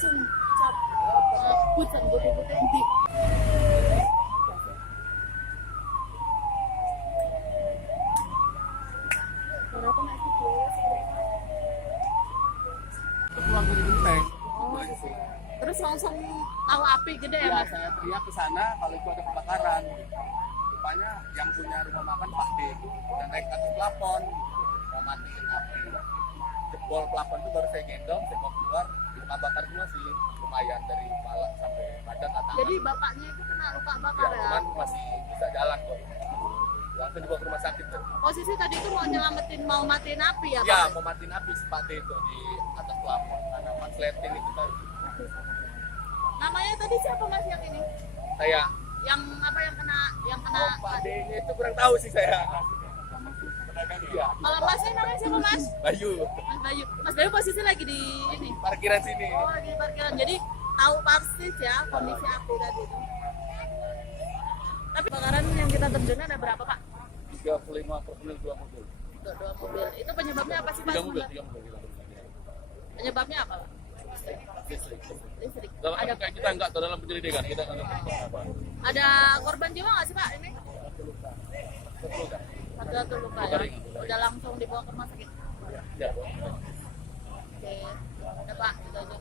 langsung cap hujan putih-putih di. Berapa nasi bos? Pulang dari Genteng. Terus langsung tahu api gede ya Ya, mas? saya teriak ke sana kalau itu ada kebakaran. Rupanya yang punya rumah makan Pak D dan naik ke atas plafon mau matiin api. Jebol plafon itu baru saya gendong, saya mau keluar, luka bakar semua sih, lumayan dari kepala sampai badan atau Jadi bapaknya itu kena luka bakar ya? cuman masih bisa jalan kok. Langsung dibawa ke rumah sakit kan. Posisi tadi itu mau nyelamatin, mau matiin api ya? Ya, Pak? mau matiin api si Pak D itu di atas plafon karena mansleting itu tadi. Namanya tadi siapa mas yang ini? Saya, Yang apa yang kena Pak D itu kurang tahu sih saya. Iya, Kalau masnya namanya siapa mas? Bayu, Mas Bayu. Mas Bayu posisi lagi di ini. parkiran sini. Oh lagi di parkiran. Jadi tahu persis ya kondisi api tadi itu. Tapi kebakaran yang kita terjun ada berapa pak? 35 personil 2 mobil. Dua mobil. Itu penyebabnya apa sih pak? 3 mobil, 3 mobil. Penyebabnya apa pak? Listrik. Listrik. Dalam Ada kayak kita enggak tahu dalam penyelidikan, kita enggak tahu apa. ada korban jiwa nggak sih pak ini? Terluka. Satu luka ya. Udah langsung dibawa ke rumah sakit. Ya. Oke. Udah pak, itu aja.